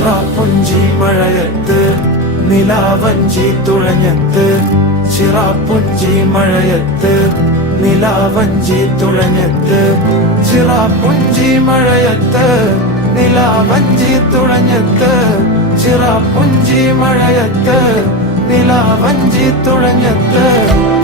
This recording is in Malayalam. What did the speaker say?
ചിറാപ്പുഞ്ചി മഴയത്ത് നിലാവഞ്ചി തുഴഞ്ഞത്ത്, ചിറാപ്പുഞ്ചി മഴയത്ത് നിലാവഞ്ചി തുഴഞ്ഞത്ത്, ചിറാപ്പുഞ്ചി മഴയത്ത് നിലാവഞ്ചി തുഴഞ്ഞത്ത്, ചിറാപ്പുഞ്ചി മഴയത്ത് നിലാവഞ്ചി തുഴഞ്ഞത്ത്.